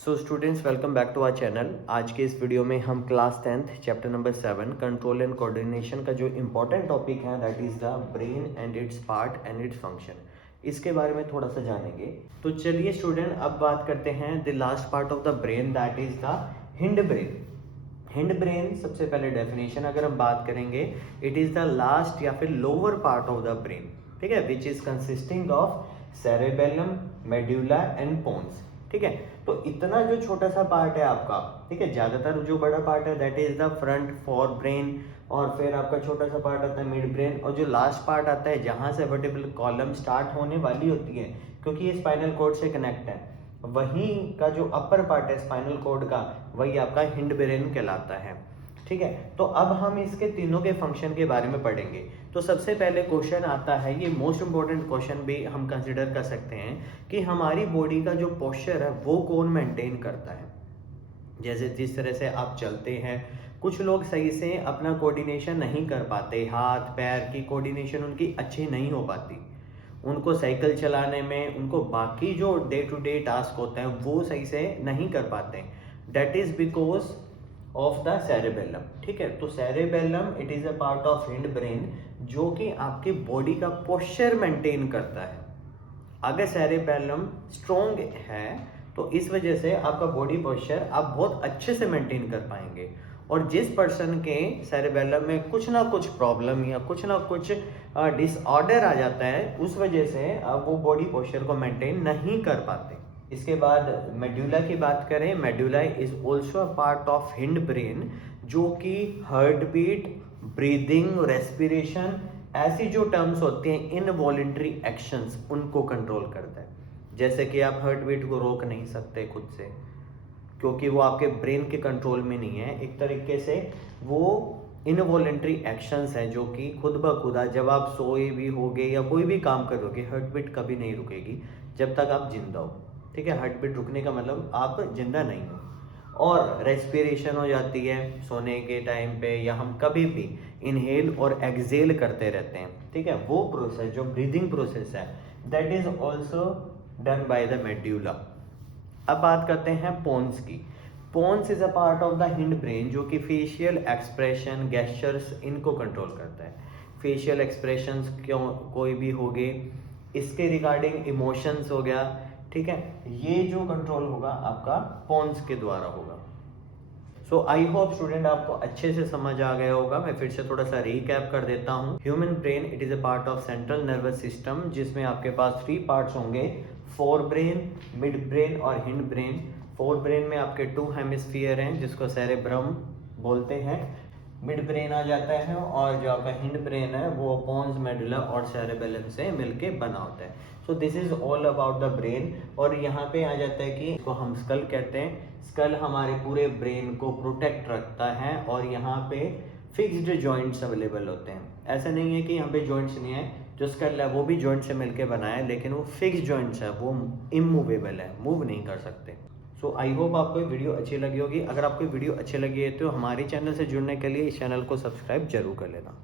So students, welcome back to our channel. आज के इस वीडियो में हम class 10th chapter number 7 control and coordination का जो इम्पोर्टेंट टॉपिक है that is the brain and its part and its function, इसके बारे में थोड़ा सा जानेंगे। तो चलिए स्टूडेंट, अब बात करते हैं the last part of the brain that is the hind brain. Hind brain, सबसे पहले डेफिनेशन अगर हम बात करेंगे, इट इज़ द लास्ट या फिर lower part of the brain, ठीक है, which is consisting of cerebellum, medulla and pons. ठीक है, तो इतना जो छोटा सा पार्ट है आपका, ठीक है, ज्यादातर जो बड़ा पार्ट है that is the front fore brain, और फिर आपका छोटा सा पार्ट आता है मिड ब्रेन, और जो लास्ट पार्ट आता है जहां से वर्टिब्रल कॉलम स्टार्ट होने वाली होती है, क्योंकि ये स्पाइनल कॉर्ड से कनेक्ट है, वही का जो अपर पार्ट है स्पाइनल कॉर्ड का, वही आपका हिंड ब्रेन कहलाता है। ठीक है, तो अब हम इसके तीनों के फंक्शन के बारे में पढ़ेंगे। तो सबसे पहले क्वेश्चन आता है, ये मोस्ट इंपॉर्टेंट क्वेश्चन भी हम कंसिडर कर सकते हैं, कि हमारी बॉडी का जो पोस्चर है वो कौन मेंटेन करता है। जैसे जिस तरह से आप चलते हैं, कुछ लोग सही से अपना कोऑर्डिनेशन नहीं कर पाते, हाथ पैर की कोऑर्डिनेशन उनकी अच्छी नहीं हो पाती, उनको साइकिल चलाने में, उनको बाकी जो डे टू डे टास्क होते हैं वो सही से नहीं कर पाते। That is because of the cerebellum. ठीक है, तो cerebellum it is a part of hind brain जो कि आपकी बॉडी का पोस्चर मेंटेन करता है। अगर सेरेबेलम स्ट्रोंग है तो इस वजह से आपका बॉडी पोस्चर आप बहुत अच्छे से मेंटेन कर पाएंगे, और जिस पर्सन के सेरेबेलम में कुछ ना कुछ प्रॉब्लम या कुछ ना कुछ डिसऑर्डर आ जाता है, उस वजह से वो बॉडी पोस्चर को मेंटेन नहीं कर पाते। इसके बाद मेड्यूला की बात करें, medulla is also a part of hind brain जो कि हार्ट बीट, ब्रीदिंग, रेस्पिरेशन, ऐसी जो टर्म्स होती हैं इनवॉलेंट्री एक्शंस, उनको कंट्रोल करता है। जैसे कि आप हार्ट बीट को रोक नहीं सकते खुद से, क्योंकि वो आपके ब्रेन के कंट्रोल में नहीं है। एक तरीके से वो इनवॉलेंट्री एक्शंस है जो कि खुद ब खुदा, जब आप सोए भी होगे या कोई भी काम करोगे, हार्ट बीट कभी नहीं रुकेगी जब तक आप जिंदा हो। ठीक है, हार्ट बीट रुकने का मतलब आप जिंदा नहीं हो। और रेस्पिरेशन हो जाती है सोने के टाइम पे, या हम कभी भी इनहेल और एक्सेल करते रहते हैं। ठीक है, वो प्रोसेस जो ब्रीदिंग प्रोसेस है that is also done by the medulla. अब बात करते हैं पोन्स की। Pons is a part of the hind brain जो कि फेशियल एक्सप्रेशन, गेस्चर्स, इनको कंट्रोल करता है। फेशियल एक्सप्रेशंस क्यों कोई भी हो गए, इसके रिगार्डिंग इमोशंस हो गया। ठीक है, ये जो कंट्रोल होगा आपका पोन्स के द्वारा होगा। सो आई होप स्टूडेंट आपको अच्छे से समझ आ गया होगा। मैं फिर से थोड़ा सा रिकैप कर देता हूँ। Human brain it is a part of central nervous system, जिसमें आपके पास 3 पार्ट्स होंगे, फोर ब्रेन, मिड ब्रेन और हिंड ब्रेन। फोर ब्रेन में आपके 2 हेमिस्फीयर हैं जिसको सेरेब्रम बोलते हैं। मिड ब्रेन आ जाता है, और जो आपका हिंड ब्रेन है वो पोन्स, मेडुला और सेरेबेलम से मिलके बना होता है। So this is all about the brain. और यहाँ पे आ जाता है कि इसको हम स्कल कहते हैं। स्कल हमारे पूरे ब्रेन को प्रोटेक्ट रखता है, और यहाँ पे फिक्स्ड जॉइंट्स अवेलेबल होते हैं। ऐसा नहीं है कि यहाँ पे जॉइंट्स नहीं है, जो स्कल है वो भी जॉइंट से मिलके बना है, लेकिन वो फिक्स जॉइंट्स है, वो इमूवेबल है, मूव नहीं कर सकते। सो आई होप आपको ये वीडियो अच्छी लगी होगी। अगर आपको वीडियो अच्छी लगी है तो हमारे चैनल से जुड़ने के लिए इस चैनल को सब्सक्राइब जरूर कर लेना।